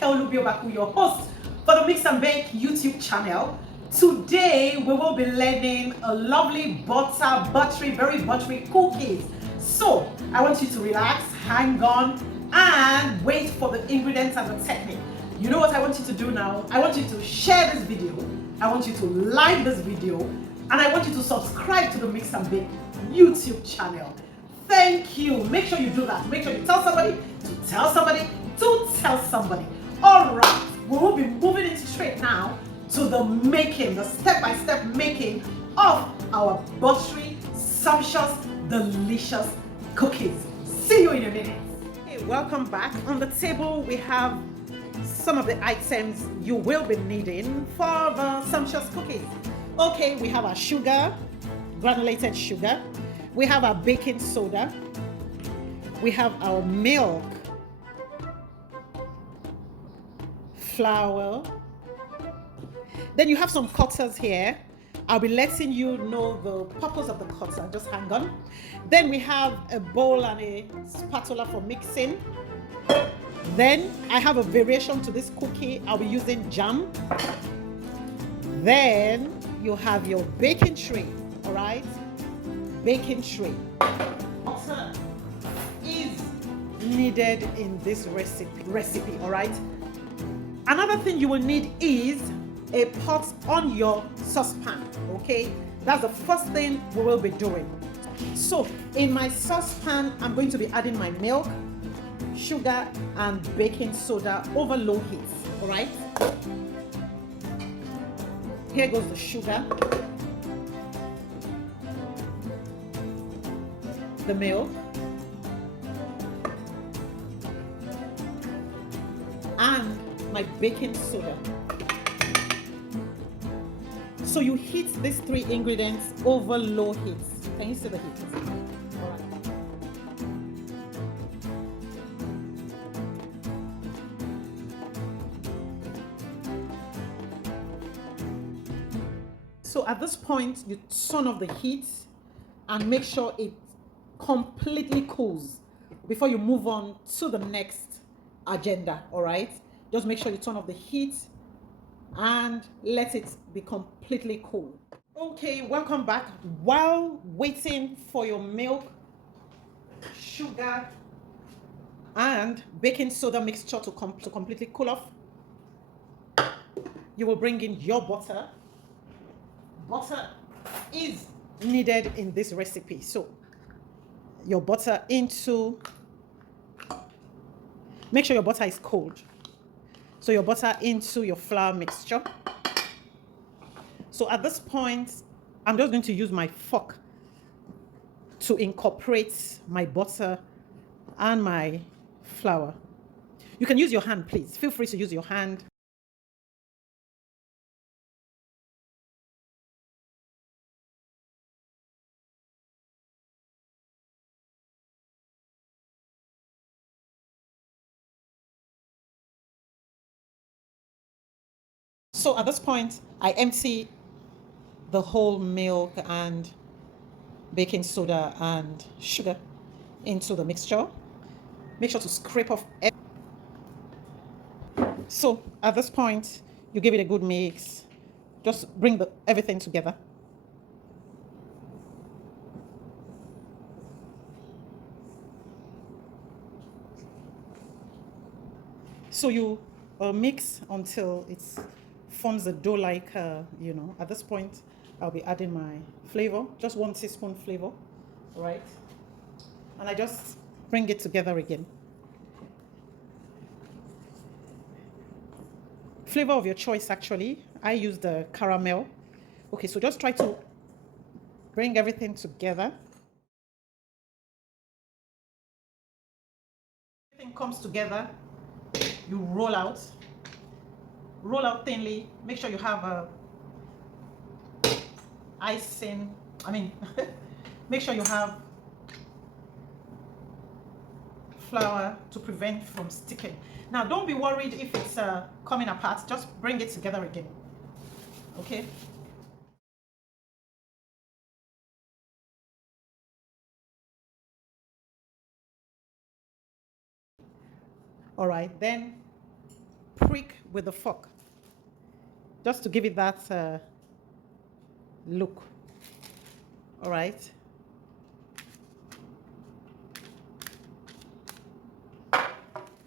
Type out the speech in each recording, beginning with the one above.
Baku, your host for the Mix and Bake YouTube channel. Today we will be learning a lovely very buttery cookies. So I want you to relax, hang on, and wait for the ingredients and the technique. You know what I want you to do now? I want you to share this video. I want you to like this video, and I want you to subscribe to the Mix and Bake YouTube channel. Thank you. Make sure you do that. Make sure you tell somebody to tell somebody to tell somebody. All right, we will be moving in straight now to the making, the step-by-step making of our buttery, sumptuous, delicious cookies. See you in a minute. Hey, welcome back. On the table, we have some of the items you will be needing for the sumptuous cookies. Okay, we have our sugar, granulated sugar. We have our baking soda. We have our milk, flour. Then you have some cutters here. I'll be letting you know the purpose of the cutter. Just hang on. Then we have a bowl and a spatula for mixing. Then I have a variation to this cookie. I'll be using jam. Then you have your baking tray, all right? Baking tray. Butter is needed in this recipe, all right? Another thing you will need is a pot on your saucepan, okay? That's the first thing we will be doing. So in my saucepan, I'm going to be adding my milk, sugar, and baking soda over low heat, all right? Here goes the sugar, the milk, and my baking soda. So you heat these three ingredients over low heat. Can you see the heat? All right. So at this point, you turn off the heat and make sure it completely cools before you move on to the next agenda, all right? Just make sure you turn off the heat and let it be completely cool. Okay, welcome back. While waiting for your milk, sugar, and baking soda mixture to completely cool off, you will bring in your butter. Butter is needed in this recipe. So your butter into, make sure your butter is cold. So your butter into your flour mixture. So at this point, I'm just going to use my fork to incorporate my butter and my flour. You can use your hand, please. Feel free to use your hand. So at this point, I empty the whole milk and baking soda and sugar into the mixture. Make sure to scrape off. So at this point, you give it a good mix. Just bring everything together. So you mix until it forms a dough like, at this point, I'll be adding my flavor, just 1 teaspoon flavor, right? And I just bring it together again. Flavor of your choice, actually. I use the caramel. Okay, so just try to bring everything together. Everything comes together. You roll out thinly. Make sure you have a icing. Make sure you have flour to prevent from sticking. Now, don't be worried if it's coming apart. Just bring it together again. Okay. All right, then prick with the fork, just to give it that look. All right.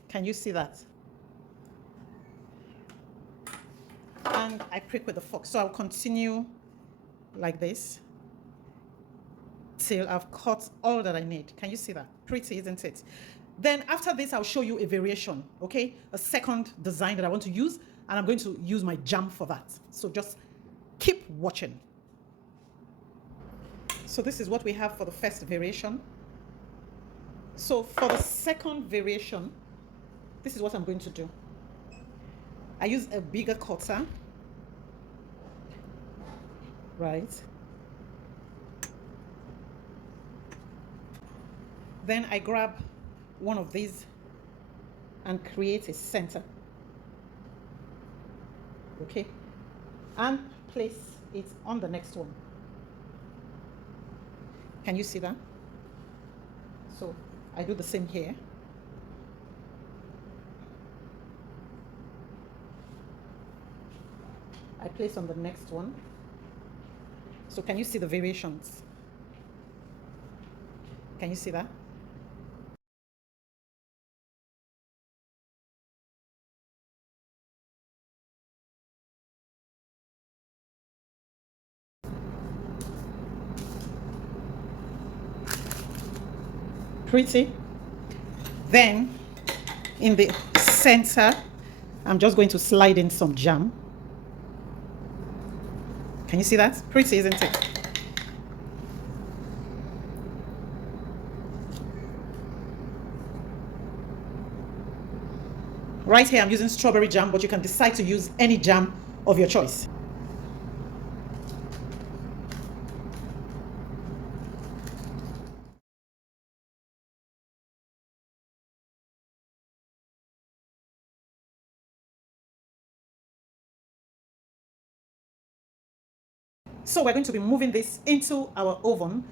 Can you see that? And I prick with the fork. So I'll continue like this till I've cut all that I need. Can you see that? Pretty, isn't it? Then after this, I'll show you a variation, okay? A second design that I want to use, and I'm going to use my jam for that. So just keep watching. So this is what we have for the first variation. So for the second variation, this is what I'm going to do. I use a bigger cutter, right? Then I grab one of these and create a center, okay? And place it on the next one. Can you see that? So I do the same here. I place on the next one. So can you see the variations? Can you see that? Pretty. Then in the center, I'm just going to slide in some jam. Can you see that? Pretty, isn't it? Right here, I'm using strawberry jam, but you can decide to use any jam of your choice. So we're going to be moving this into our oven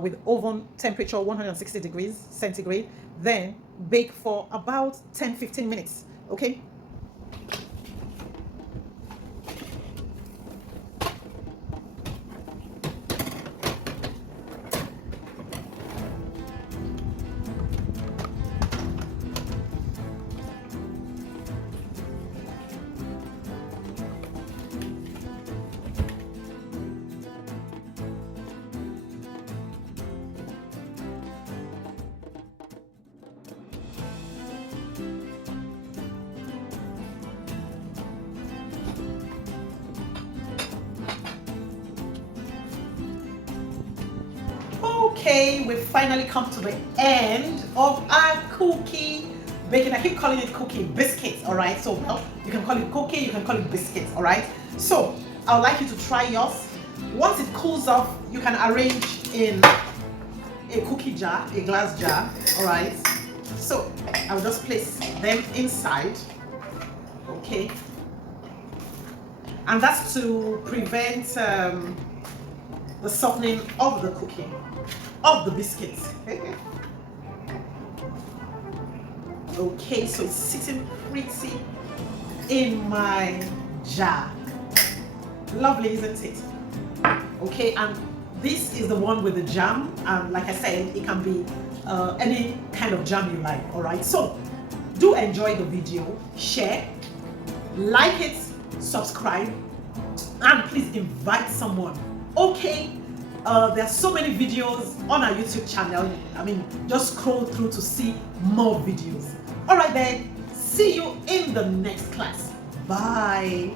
with oven temperature 160 degrees centigrade, then bake for about 10-15 minutes, okay? Okay, we've finally come to the end of our cookie baking. I keep calling it cookie biscuits, all right? So, well, you can call it cookie, you can call it biscuits, all right? So, I would like you to try yours. Once it cools off, you can arrange in a cookie jar, a glass jar, all right? So, I'll just place them inside, okay? And that's to prevent the softening of the cookie, of the biscuits. Okay, so it's sitting pretty in my jar. Lovely, isn't it? Okay, and this is the one with the jam, and like I said, it can be any kind of jam you like. All right, so do enjoy the video, share, like it, subscribe, and please invite someone. Okay, there are so many videos on our YouTube channel. I mean, just scroll through to see more videos. All right then, see you in the next class. Bye.